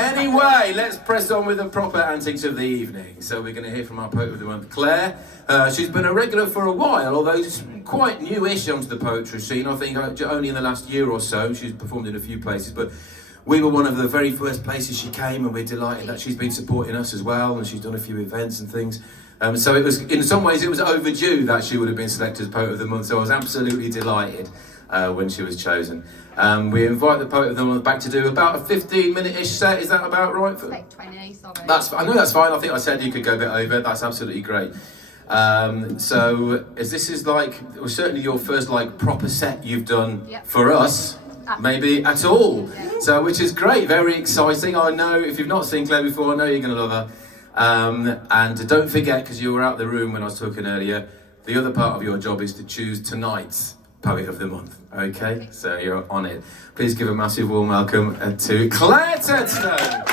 Anyway, let's press on with the proper antics of the evening. So we're going to hear from our Poet of the Month, Claire. She's been a regular for a while, although she's quite newish onto the poetry scene. I think only in the last year or so. She's performed in a few places, but we were one of the very first places she came, and we're delighted that she's been supporting us as well, and she's done a few events and things. So it was, in some ways, it was overdue that she would have been selected as Poet of the Month, so I was absolutely delighted when she was chosen. We invite the Poet of the Month back to do about a 15-minute-ish set. Is that about right? It's like 20, sorry. I know that's fine. I think I said you could go a bit over. That's absolutely great. So as this is like, it was certainly your first like proper set you've done for us, maybe at all. Yeah. So which is great, very exciting. I know if you've not seen Claire before, I know you're going to love her. And don't forget, because you were out the room when I was talking earlier, the other part of your job is to choose tonight's Poet of the Month. Okay, so you're on it. Please give a massive warm welcome to Claire Tedstone.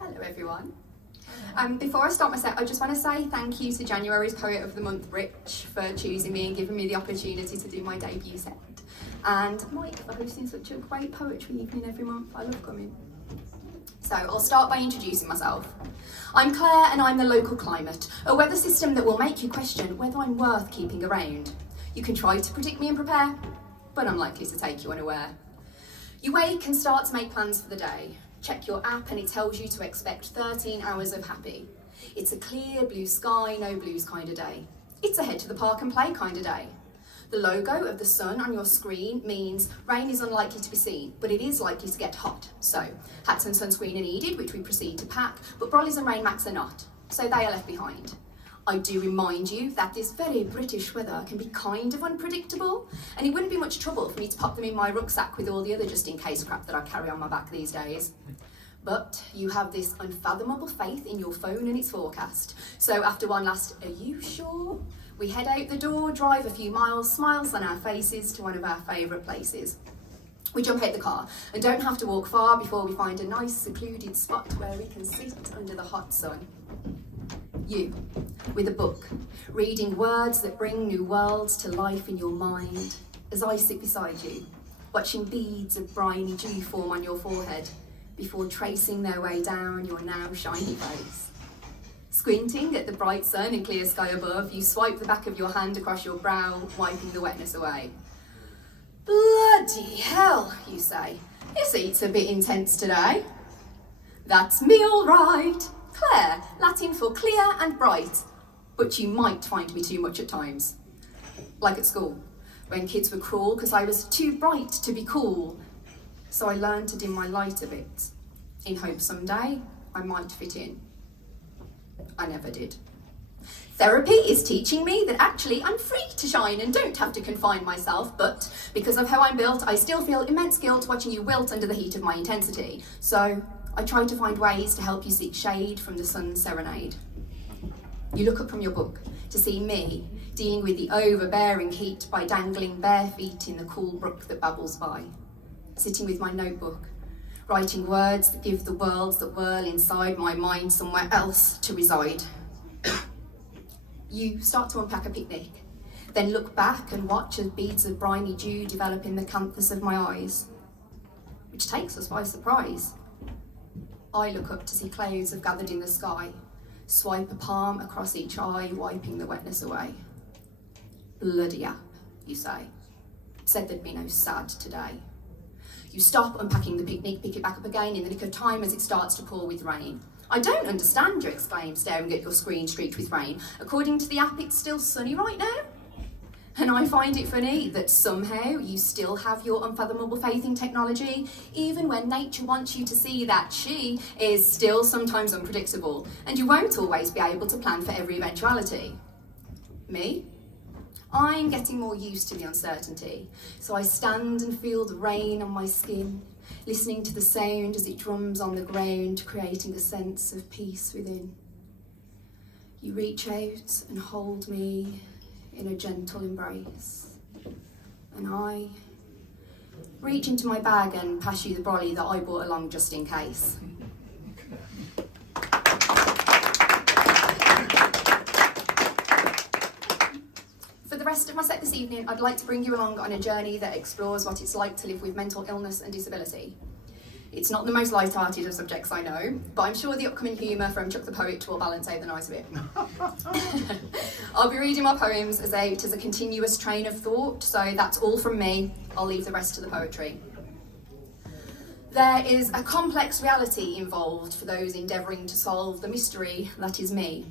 Hello everyone. Before I start my set, I just want to say thank you to January's Poet of the Month, Rich, for choosing me and giving me the opportunity to do my debut set. And Mike for hosting such a great poetry evening every month. I love coming. So I'll start by introducing myself. I'm Claire and I'm the local climate, a weather system that will make you question whether I'm worth keeping around. You can try to predict me and prepare, but I'm likely to take you unaware. You wake and start to make plans for the day. Check your app and it tells you to expect 13 hours of happy. It's a clear blue sky, no blues kind of day. It's a head to the park and play kind of day. The logo of the sun on your screen means rain is unlikely to be seen, but it is likely to get hot. So hats and sunscreen are needed, which we proceed to pack, but brollies and rain macs are not, so they are left behind. I do remind you that this very British weather can be kind of unpredictable, and it wouldn't be much trouble for me to pop them in my rucksack with all the other just-in-case crap that I carry on my back these days. But you have this unfathomable faith in your phone and its forecast. So after one last, "Are you sure?" we head out the door, drive a few miles, smiles on our faces to one of our favourite places. We jump out the car and don't have to walk far before we find a nice secluded spot where we can sit under the hot sun. You, with a book, reading words that bring new worlds to life in your mind, as I sit beside you, watching beads of briny dew form on your forehead before tracing their way down your now shiny face. Squinting at the bright sun and clear sky above, you swipe the back of your hand across your brow, wiping the wetness away. "Bloody hell," you say, "this heat's a bit intense today." That's me all right. Claire, Latin for clear and bright, but you might find me too much at times. Like at school, when kids were cruel because I was too bright to be cool. So I learned to dim my light a bit, in hope someday I might fit in. I never did. Therapy is teaching me that actually I'm free to shine and don't have to confine myself, but because of how I'm built, I still feel immense guilt watching you wilt under the heat of my intensity. So I try to find ways to help you seek shade from the sun's serenade. You look up from your book to see me dealing with the overbearing heat by dangling bare feet in the cool brook that babbles by, sitting with my notebook, writing words that give the worlds that whirl inside my mind somewhere else to reside. You start to unpack a picnic, then look back and watch as beads of briny dew develop in the canvas of my eyes, which takes us by surprise. I look up to see clouds have gathered in the sky, swipe a palm across each eye, wiping the wetness away. Bloody app, you say. Said there'd be no sad today. You stop unpacking the picnic, pick it back up again in the nick of time as it starts to pour with rain. "I don't understand," you exclaim, staring at your screen streaked with rain. "According to the app, it's still sunny right now?" And I find it funny that somehow you still have your unfathomable faith in technology, even when nature wants you to see that she is still sometimes unpredictable, and you won't always be able to plan for every eventuality. Me? I'm getting more used to the uncertainty, so I stand and feel the rain on my skin, listening to the sound as it drums on the ground, creating a sense of peace within. You reach out and hold me in a gentle embrace, and I reach into my bag and pass you the brolly that I brought along just in case. For the rest of my set this evening, I'd like to bring you along on a journey that explores what it's like to live with mental illness and disability. It's not the most light-hearted of subjects, I know, but I'm sure the upcoming humour from Chuck the Poet will balance out the night a bit. I'll be reading my poems as a continuous train of thought, so that's all from me. I'll leave the rest to the poetry. There is a complex reality involved for those endeavouring to solve the mystery that is me.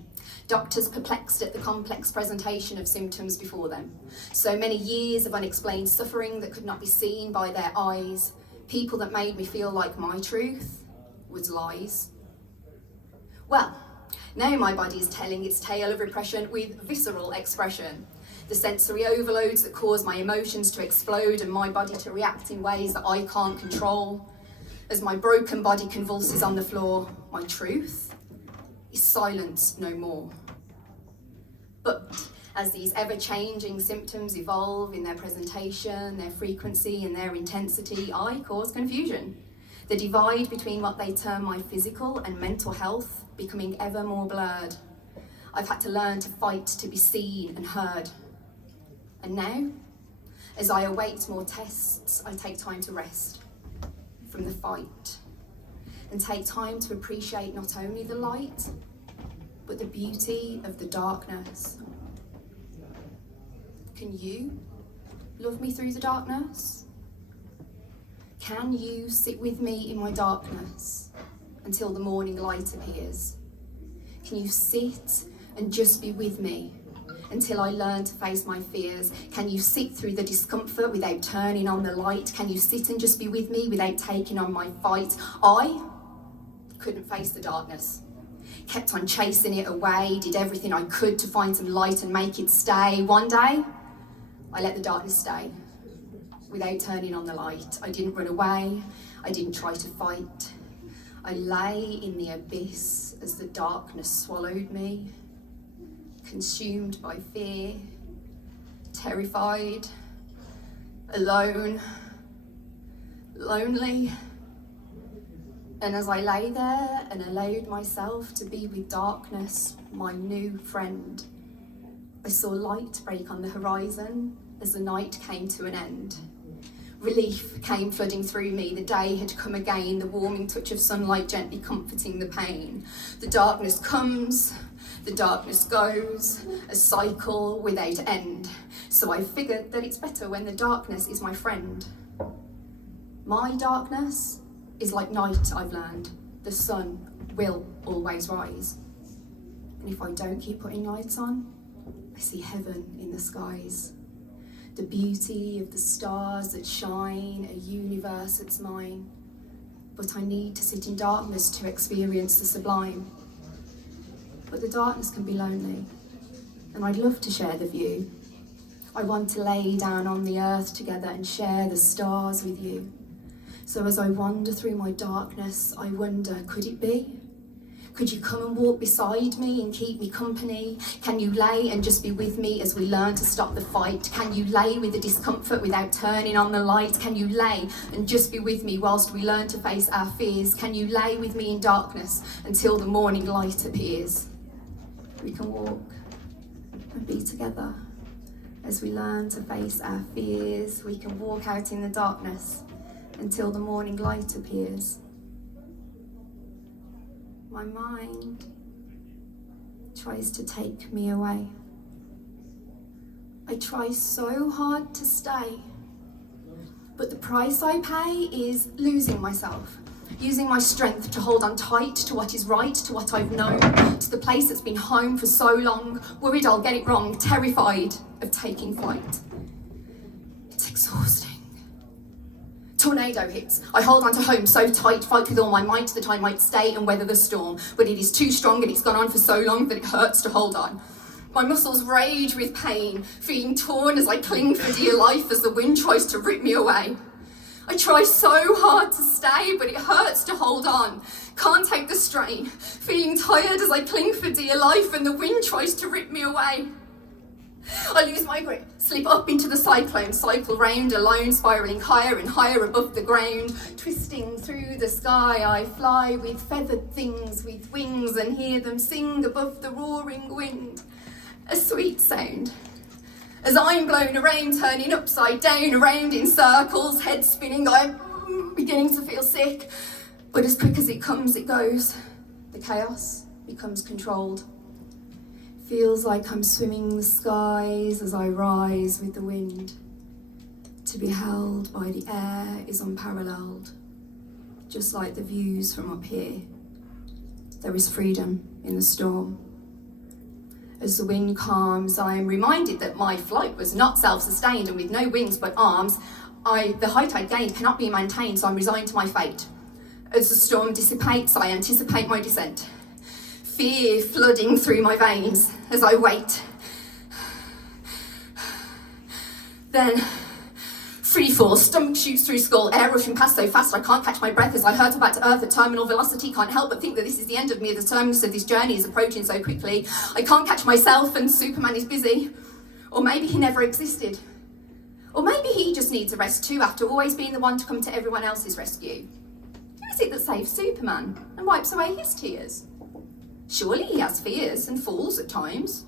Doctors perplexed at the complex presentation of symptoms before them. So many years of unexplained suffering that could not be seen by their eyes. People that made me feel like my truth was lies. Well, now my body is telling its tale of repression with visceral expression. The sensory overloads that cause my emotions to explode and my body to react in ways that I can't control. As my broken body convulses on the floor, my truth is silenced no more. But as these ever-changing symptoms evolve in their presentation, their frequency and their intensity, I cause confusion. The divide between what they term my physical and mental health becoming ever more blurred. I've had to learn to fight to be seen and heard. And now, as I await more tests, I take time to rest from the fight and take time to appreciate not only the light, but the beauty of the darkness. Can you love me through the darkness? Can you sit with me in my darkness until the morning light appears? Can you sit and just be with me until I learn to face my fears? Can you sit through the discomfort without turning on the light? Can you sit and just be with me without taking on my fight? I couldn't face the darkness. Kept on chasing it away, did everything I could to find some light and make it stay. One day, I let the darkness stay without turning on the light. I didn't run away, I didn't try to fight. I lay in the abyss as the darkness swallowed me, consumed by fear, terrified, alone, lonely. And as I lay there and allowed myself to be with darkness, my new friend, I saw light break on the horizon as the night came to an end. Relief came flooding through me. The day had come again, the warming touch of sunlight gently comforting the pain. The darkness comes, the darkness goes, a cycle without end. So I figured that it's better when the darkness is my friend. My darkness is like night, I've learned. The sun will always rise. And if I don't keep putting lights on, I see heaven in the skies. The beauty of the stars that shine, a universe that's mine. But I need to sit in darkness to experience the sublime. But the darkness can be lonely, and I'd love to share the view. I want to lay down on the earth together and share the stars with you. So as I wander through my darkness, I wonder, could it be? Could you come and walk beside me and keep me company? Can you lay and just be with me as we learn to stop the fight? Can you lay with the discomfort without turning on the light? Can you lay and just be with me whilst we learn to face our fears? Can you lay with me in darkness until the morning light appears? We can walk and be together as we learn to face our fears. We can walk out in the darkness until the morning light appears. My mind tries to take me away. I try so hard to stay, but the price I pay is losing myself, using my strength to hold on tight to what is right, to what I've known, to the place that's been home for so long, worried I'll get it wrong, terrified of taking flight. It's exhausting. Tornado hits. I hold on to home so tight, fight with all my might that I might stay and weather the storm. But it is too strong and it's gone on for so long that it hurts to hold on. My muscles rage with pain, feeling torn as I cling for dear life as the wind tries to rip me away. I try so hard to stay, but it hurts to hold on. Can't take the strain, feeling tired as I cling for dear life and the wind tries to rip me away. I lose my grip, slip up into the cyclone, cycle round alone, spiralling higher and higher above the ground. Twisting through the sky, I fly with feathered things, with wings, and hear them sing above the roaring wind. A sweet sound. As I'm blown around, turning upside down, around in circles, head spinning, I'm I'm beginning to feel sick, but as quick as it comes, it goes. The chaos becomes controlled. Feels like I'm swimming the skies as I rise with the wind. To be held by the air is unparalleled, just like the views from up here. There is freedom in the storm. As the wind calms, I am reminded that my flight was not self-sustained, and with no wings but arms, the height I gained cannot be maintained, so I'm resigned to my fate. As the storm dissipates, I anticipate my descent. Fear flooding through my veins as I wait. Then, free fall, stomach shoots through skull, air rushing past so fast I can't catch my breath as I hurtle back to earth at terminal velocity. Can't help but think that this is the end of me. The terminus of this journey is approaching so quickly. I can't catch myself and Superman is busy. Or maybe he never existed. Or maybe he just needs a rest too, after always being the one to come to everyone else's rescue. Who is it that saves Superman and wipes away his tears? Surely he has fears and falls at times.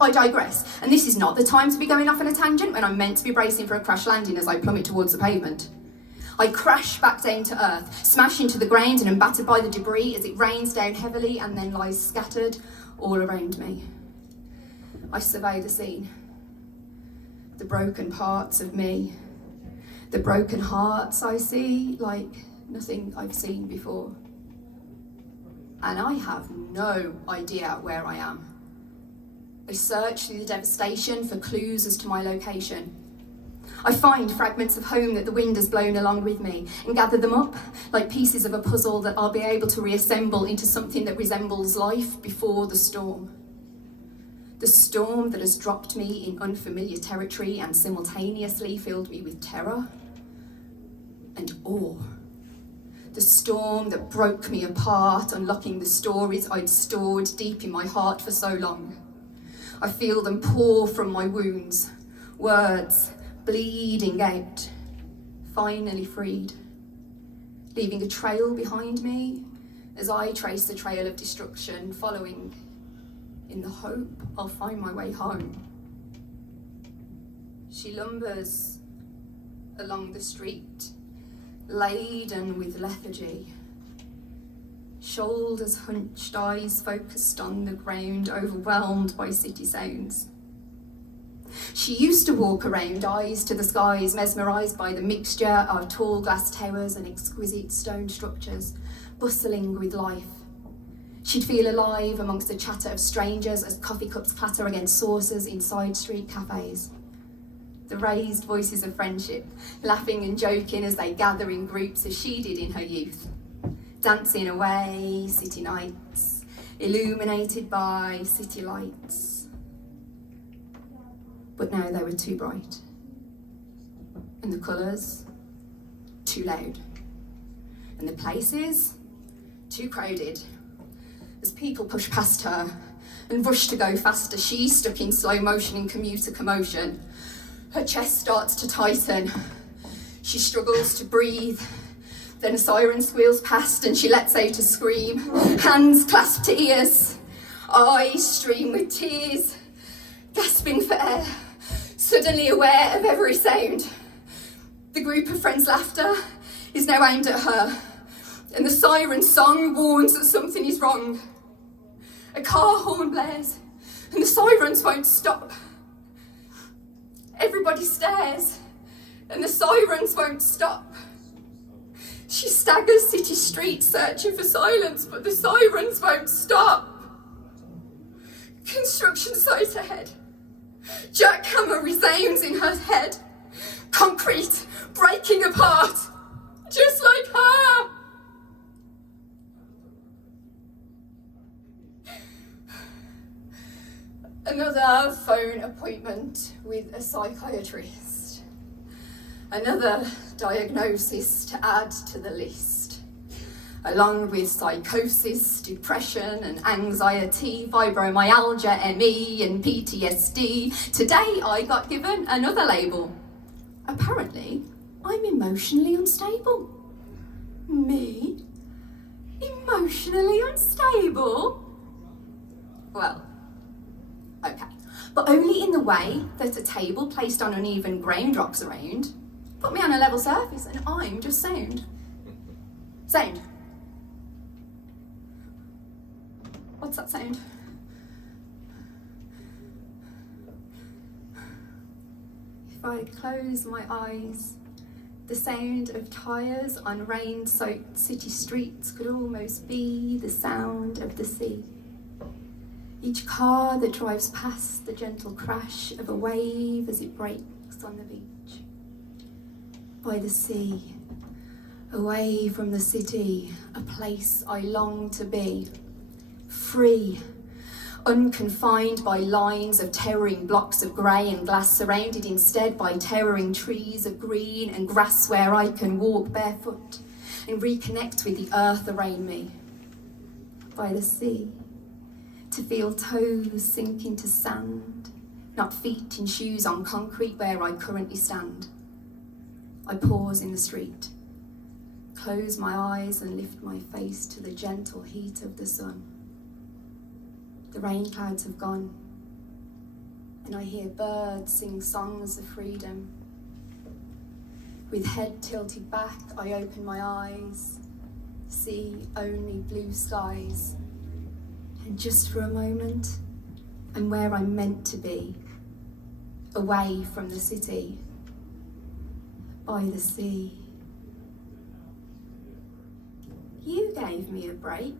I digress, and this is not the time to be going off on a tangent when I'm meant to be bracing for a crash landing as I plummet towards the pavement. I crash back down to earth, smash into the ground and am battered by the debris as it rains down heavily and then lies scattered all around me. I survey the scene. The broken parts of me. The broken hearts I see like nothing I've seen before. And I have no idea where I am. I search through the devastation for clues as to my location. I find fragments of home that the wind has blown along with me and gather them up like pieces of a puzzle that I'll be able to reassemble into something that resembles life before the storm. The storm that has dropped me in unfamiliar territory and simultaneously filled me with terror and awe. The storm that broke me apart, unlocking the stories I'd stored deep in my heart for so long. I feel them pour from my wounds, words bleeding out, finally freed, leaving a trail behind me as I trace the trail of destruction, following in the hope I'll find my way home. She lumbers along the street, laden with lethargy, shoulders hunched, eyes focused on the ground, overwhelmed by city sounds. She used to walk around, eyes to the skies, mesmerised by the mixture of tall glass towers and exquisite stone structures, bustling with life. She'd feel alive amongst the chatter of strangers as coffee cups clatter against saucers in side street cafes. The raised voices of friendship, laughing and joking as they gather in groups as she did in her youth. Dancing away, city nights, illuminated by city lights. But now they were too bright. And the colours, too loud. And the places, too crowded. As people push past her and rush to go faster, she's stuck in slow motion in commuter commotion. Her chest starts to tighten. She struggles to breathe. Then a siren squeals past and she lets out a scream. Hands clasped to ears. Eyes stream with tears. Gasping for air. Suddenly aware of every sound. The group of friends' laughter is now aimed at her. And the siren song warns that something is wrong. A car horn blares and the sirens won't stop. Everybody stares, and the sirens won't stop. She staggers city streets searching for silence, but the sirens won't stop. Construction site ahead. Jackhammer resounds in her head. Concrete breaking apart, just like her. Another phone appointment with a psychiatrist. Another diagnosis to add to the list. Along with psychosis, depression and anxiety, fibromyalgia, ME and PTSD, today I got given another label. Apparently, I'm emotionally unstable. Me? Emotionally unstable? Well, okay, but only in the way that a table placed on uneven ground rocks around. Put me on a level surface and I'm just sound. Sound. What's that sound? If I close my eyes, the sound of tyres on rain-soaked city streets could almost be the sound of the sea. Each car that drives past, the gentle crash of a wave as it breaks on the beach. By the sea, away from the city, a place I long to be. Free, unconfined by lines of towering blocks of grey and glass, surrounded instead by towering trees of green and grass where I can walk barefoot and reconnect with the earth around me. By the sea, to feel toes sink into sand, not feet in shoes on concrete where I currently stand. I pause in the street, close my eyes and lift my face to the gentle heat of the sun. The rain clouds have gone, and I hear birds sing songs of freedom. With head tilted back, I open my eyes, see only blue skies. And just for a moment, I'm where I'm meant to be, away from the city, by the sea. You gave me a break.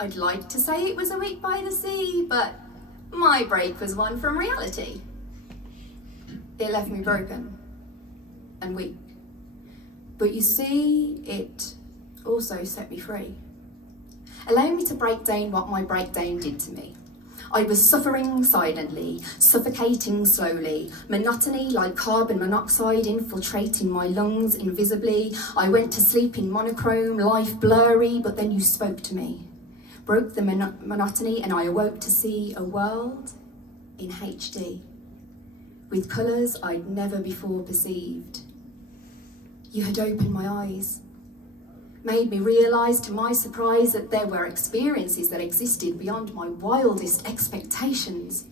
I'd like to say it was a week by the sea, but my break was one from reality. It left me broken and weak. But you see, it also set me free. Allow me to break down what my breakdown did to me. I was suffering silently, suffocating slowly, monotony like carbon monoxide infiltrating my lungs invisibly. I went to sleep in monochrome, life blurry, but then you spoke to me. Broke the monotony and I awoke to see a world in HD, with colours I'd never before perceived. You had opened my eyes, made me realise to my surprise that there were experiences that existed beyond my wildest expectations.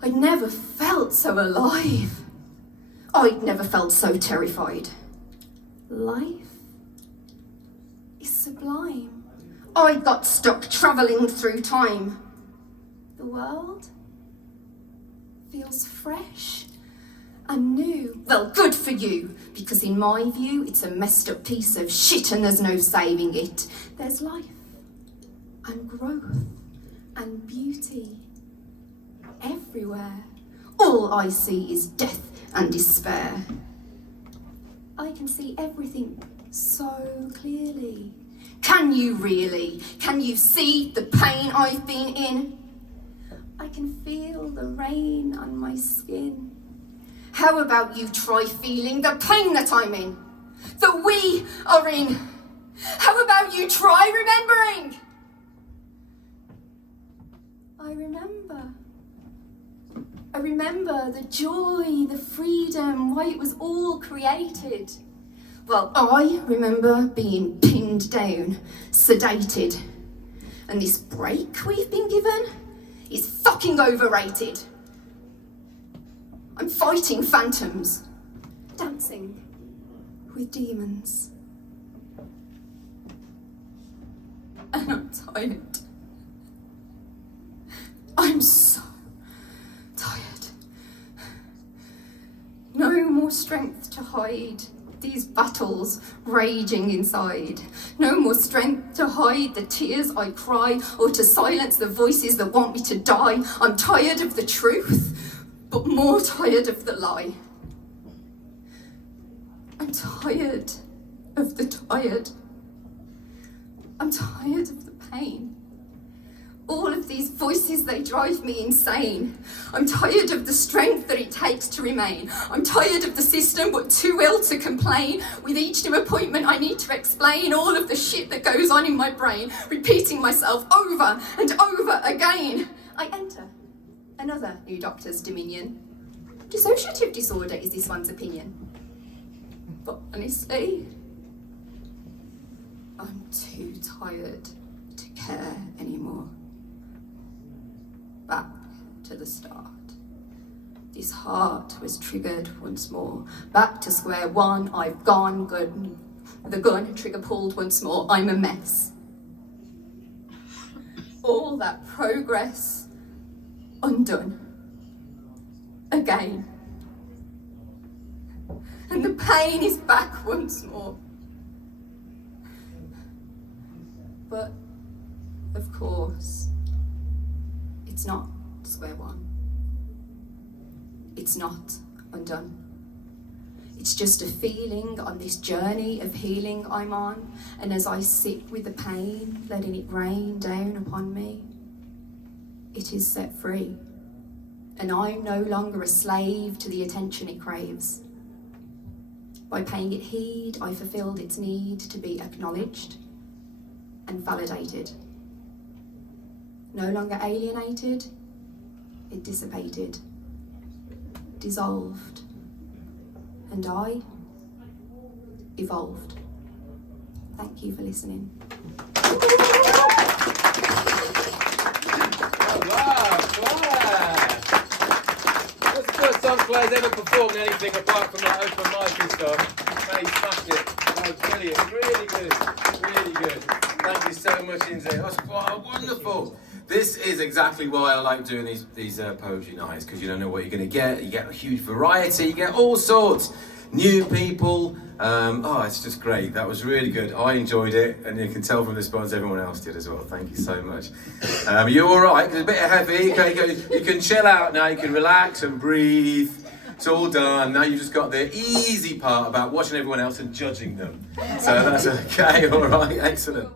I'd never felt so alive. I'd never felt so terrified. Life is sublime. I got stuck travelling through time. The world feels fresh and new. Well, good for you, because in my view, it's a messed up piece of shit and there's no saving it. There's life and growth and beauty everywhere. All I see is death and despair. I can see everything so clearly. Can you really? Can you see the pain I've been in? I can feel the rain on my skin. How about you try feeling the pain that I'm in, that we are in? How about you try remembering? I remember the joy, the freedom, why it was all created. Well, I remember being pinned down, sedated. And this break we've been given is fucking overrated. I'm fighting phantoms, dancing with demons. And I'm tired. I'm so tired. No more strength to hide these battles raging inside. No more strength to hide the tears I cry or to silence the voices that want me to die. I'm tired of the truth, but more tired of the lie. I'm tired of the tired. I'm tired of the pain. All of these voices, they drive me insane. I'm tired of the strength that it takes to remain. I'm tired of the system, but too ill to complain. With each new appointment, I need to explain all of the shit that goes on in my brain, repeating myself over and over again. I enter another new doctor's dominion. Dissociative disorder is this one's opinion. But honestly, I'm too tired to care anymore. Back to the start. This heart was triggered once more. Back to square one, I've gone good. The gun, trigger pulled once more, I'm a mess. All that progress undone. Again. And the pain is back once more. But, of course, it's not square one. It's not undone. It's just a feeling on this journey of healing I'm on, and as I sit with the pain, letting it rain down upon me, it is set free, and I'm no longer a slave to the attention it craves. By paying it heed, I fulfilled its need to be acknowledged and validated. No longer alienated, it dissipated, dissolved, and I evolved. Thank you for listening. Oh, wow, Claire! That's the first time Claire's ever performed anything apart from that open mic and stuff. Mate, you smashed it. That was brilliant. Really good. Really good. Thank you so much, Lindsay. That was quite wonderful. This is exactly why I like doing these poetry nights, because you don't know what you're going to get. You get a huge variety. You get all sorts. New people. It's just great. That was really good. I enjoyed it, and you can tell from the response everyone else did as well. Thank you so much. You're all right, because it's a bit heavy. Okay, you can chill out now. You can relax and breathe. It's all done. Now you've just got the easy part about watching everyone else and judging them. So that's okay. All right. Excellent.